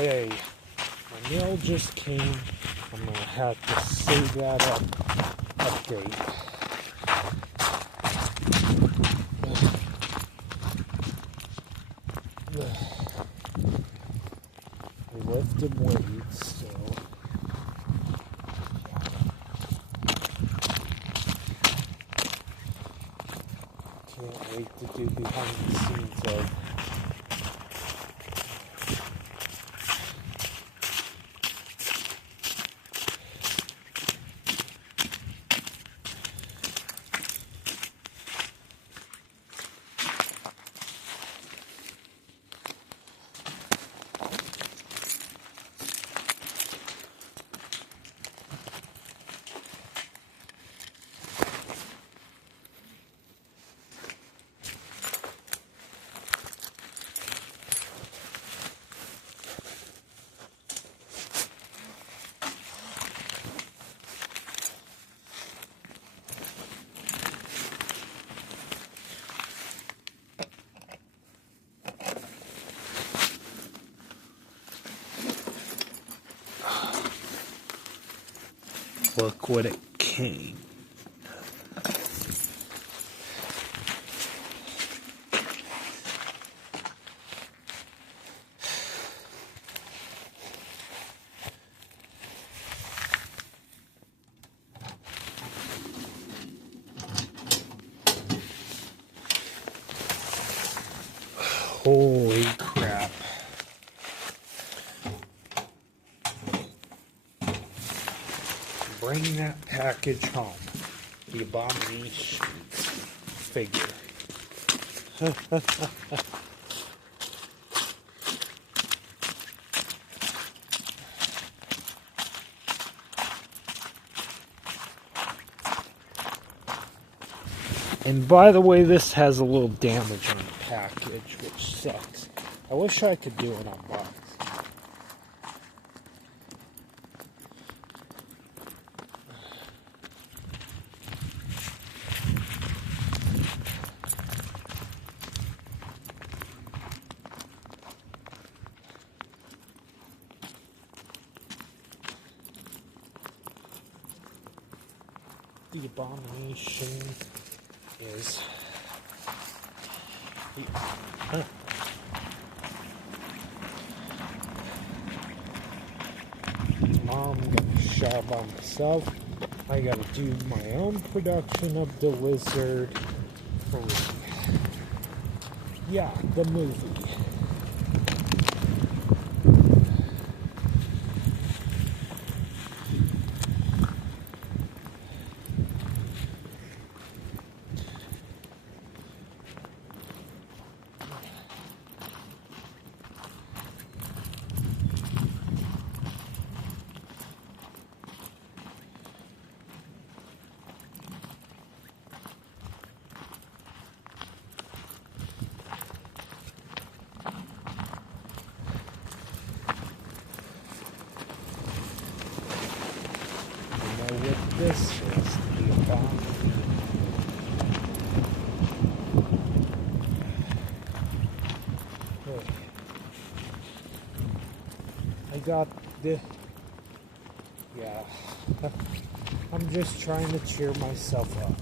Okay, my mail just came. I'm gonna have to save that update. I lifted weights, so can't wait to do behind the scenes of. Look what it came. Holy crap. Bring that package home. The Abomination figure. And by the way, this has a little damage on the package, which sucks. I wish I could do an unboxing. The Abomination is I'm gonna shop by myself. I gotta do my own production of the Lizard 3. Yeah, the movie. What this is, the Abomination. I got the, yeah, I'm just trying to cheer myself up.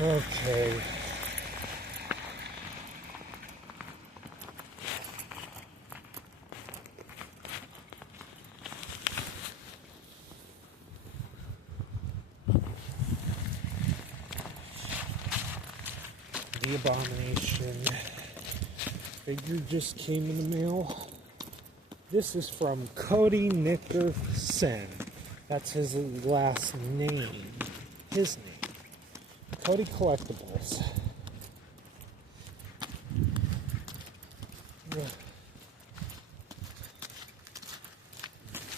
Okay. The Abomination figure just came in the mail. This is from Cody Nickerson. That's his last name. His name. Cody Collectibles.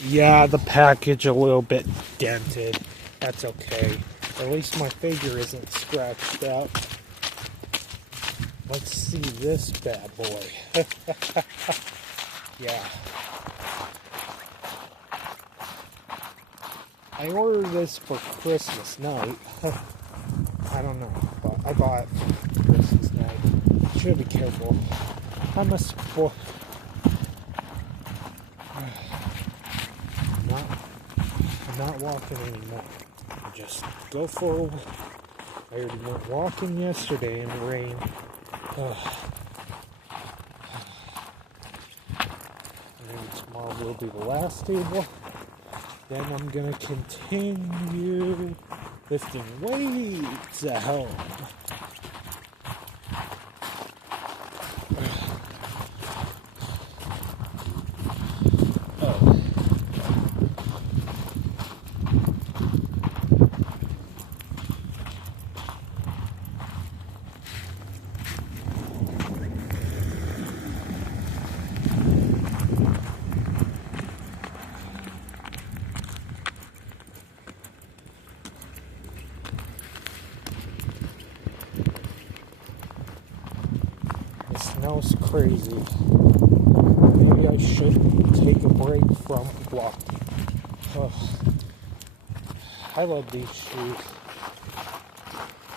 Yeah, the package a little bit dented. That's okay. At least my figure isn't scratched out. Let's see this bad boy. Yeah. I ordered this for Christmas night. I don't know, but I bought it for Christmas night. Should be careful. I'm a sport. I'm not walking anymore. I just go for a walk. I already went walking yesterday in the rain. And tomorrow will be the last table. Then I'm gonna continue lifting weights at home. The snow's crazy. Maybe I should take a break from walking. I love these shoes.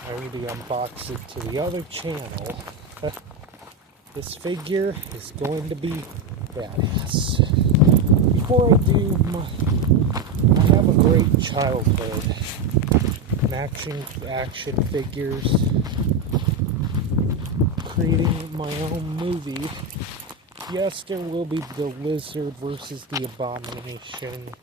I already unboxed it to the other channel. This figure is going to be badass. Before I do, I have a great childhood. Action figures. Creating my own movie. Yes, there will be the Lizard versus the Abomination.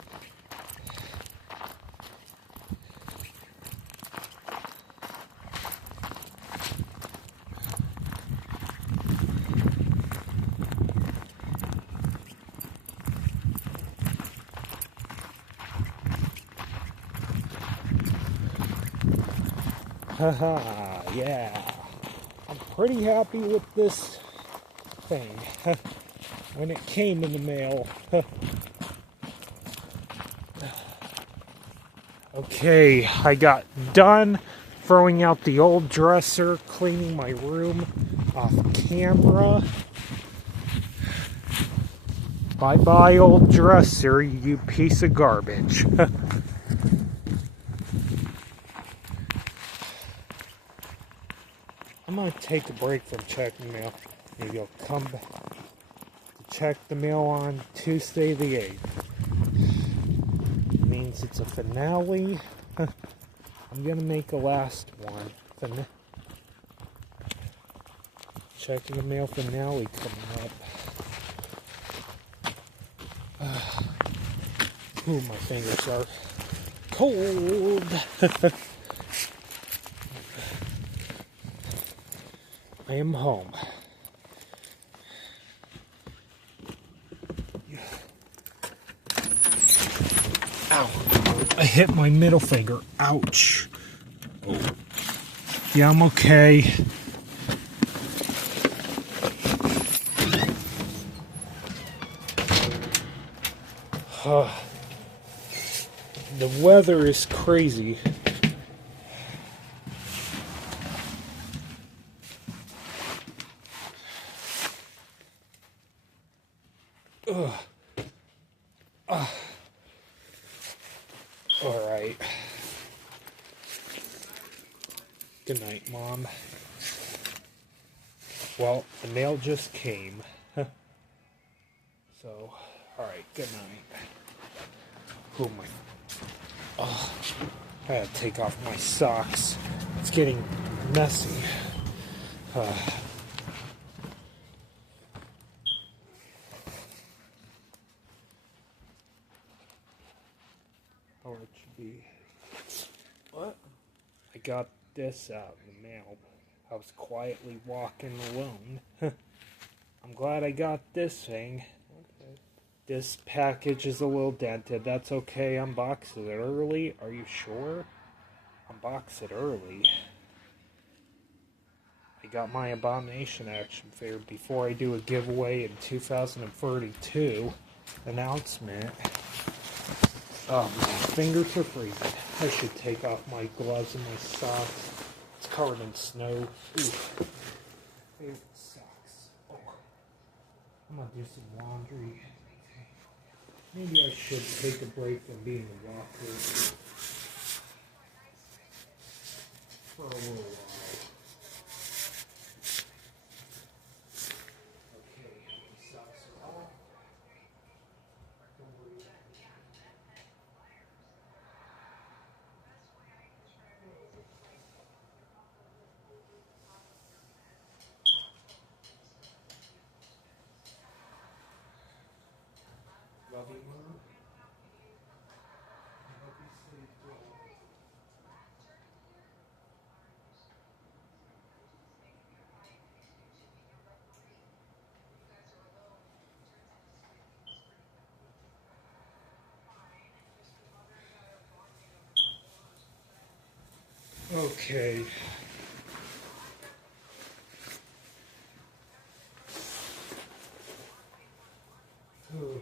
Haha, yeah. I'm pretty happy with this thing when it came in the mail. Okay, I got done throwing out the old dresser, cleaning my room off camera. Bye-bye, old dresser, you piece of garbage. I'm going to take a break from checking mail. Maybe I'll come back to check the mail on Tuesday the 8th. It means it's a finale. I'm going to make a last one. Checking the mail finale coming up. Ooh, my fingers are cold. I am home. Ow. I hit my middle finger. Ouch. Oh. Yeah, I'm okay. The weather is crazy. Alright. Good night, Mom. Well, the mail just came. So, alright, good night. Oh my. Oh, I gotta take off my socks. It's getting messy. Or it should be. What? I got this out in the mail. I was quietly walking alone. I'm glad I got this thing. Okay. This package is a little dented. That's okay. Unbox it early. Are you sure? Unbox it early. I got my Abomination action figure before I do a giveaway in 2032 announcement. Oh, my fingers are freezing. I should take off my gloves and my socks. It's covered in snow. Ooh. favorite socks. Oh, I'm gonna do some laundry. Maybe I should take a break from being a walker for a little while. Okay, the socks are off. Don't worry. Love you, Mom. I hope you sleep well. Okay. Okay.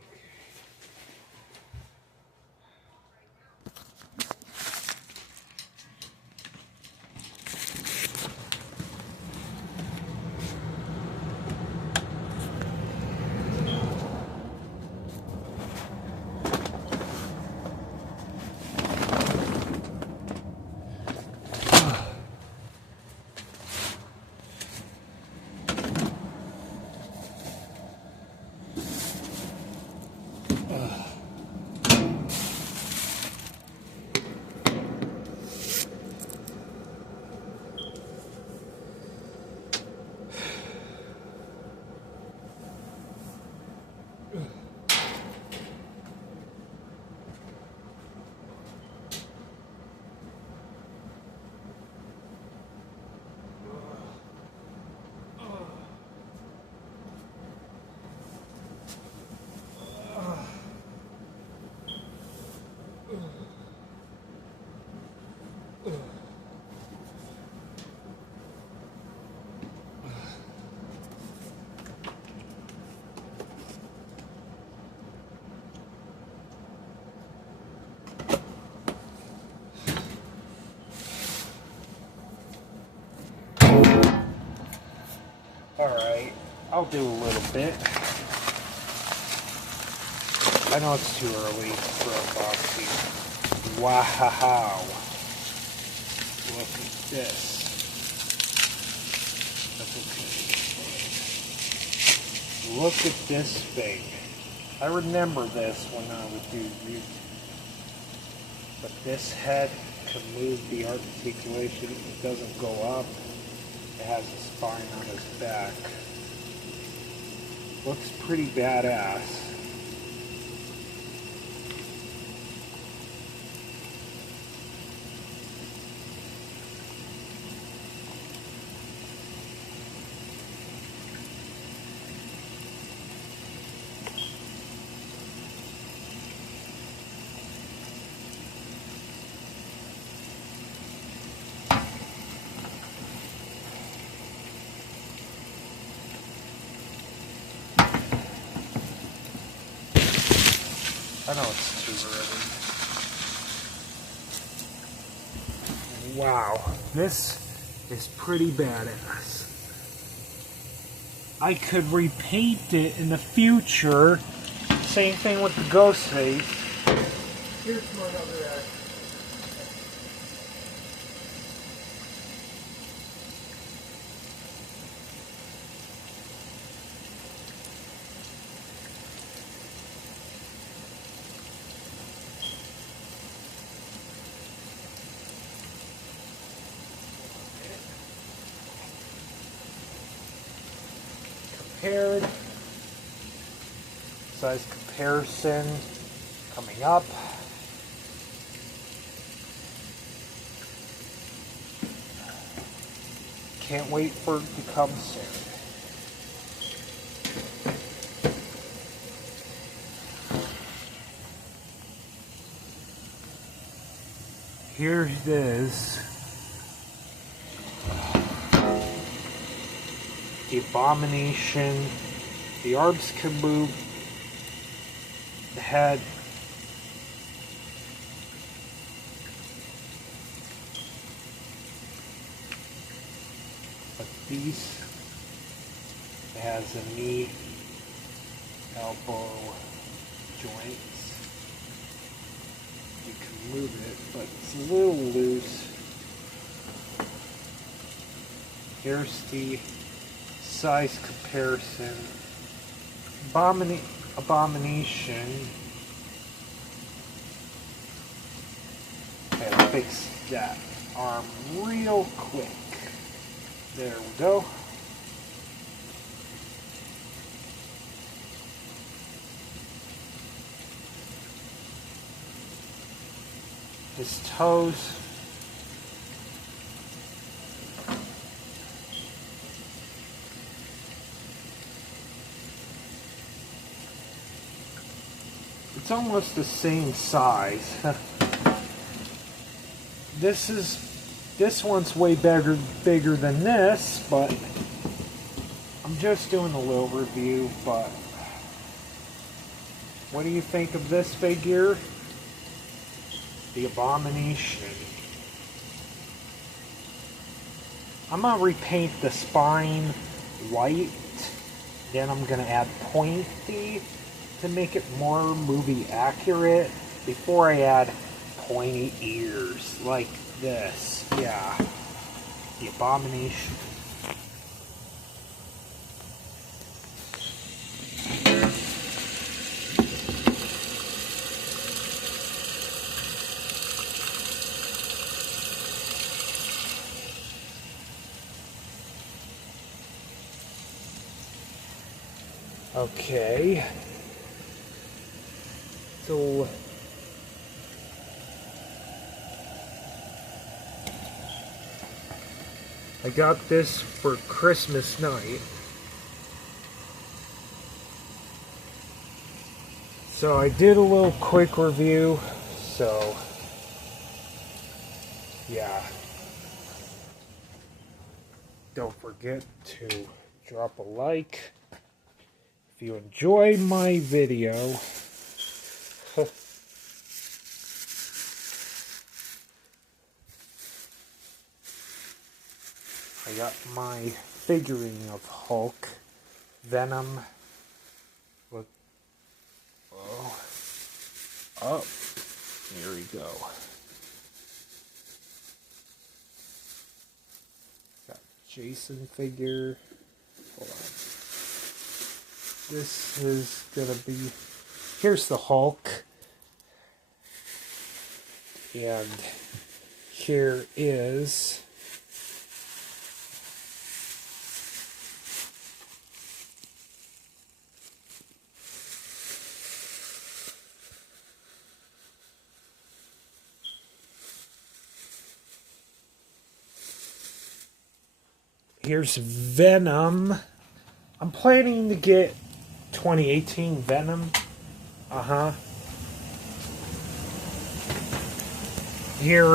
Alright, I'll do a little bit. I know it's too early for unboxing. Wow. Look at this. Okay. Look at this thing. I remember this when I would do YouTube. But this head can move the articulation. It doesn't go up. It has a spine on his back. Looks pretty badass. I know it's too early. Wow, this is pretty badass. I could repaint it in the future. Same thing with the ghost face. Here's my other act. Compared. Size comparison coming up. Can't wait for it to come soon. Here it is. The Abomination. The arms can move. The head. But these It has a knee, elbow joints. You can move it, but it's a little loose. Here's the size comparison. Abomination. I'll fix that arm real quick. There we go. His toes. It's almost the same size. This one's way bigger than this, but I'm just doing a little review. But what do you think of this figure? The Abomination. I'm gonna repaint the spine white, then I'm gonna add pointy to make it more movie accurate before I add pointy ears like this. Yeah, the Abomination. Okay, so I got this for Christmas night. So I did a little quick review, so yeah. Don't forget to drop a like if you enjoy my video. I got my figurine of Hulk, Venom. Look. Oh, here we go. Got Jason figure. Hold on. This is gonna be. Here's the Hulk, and here is. Here's Venom. I'm planning to get 2018 Venom. Here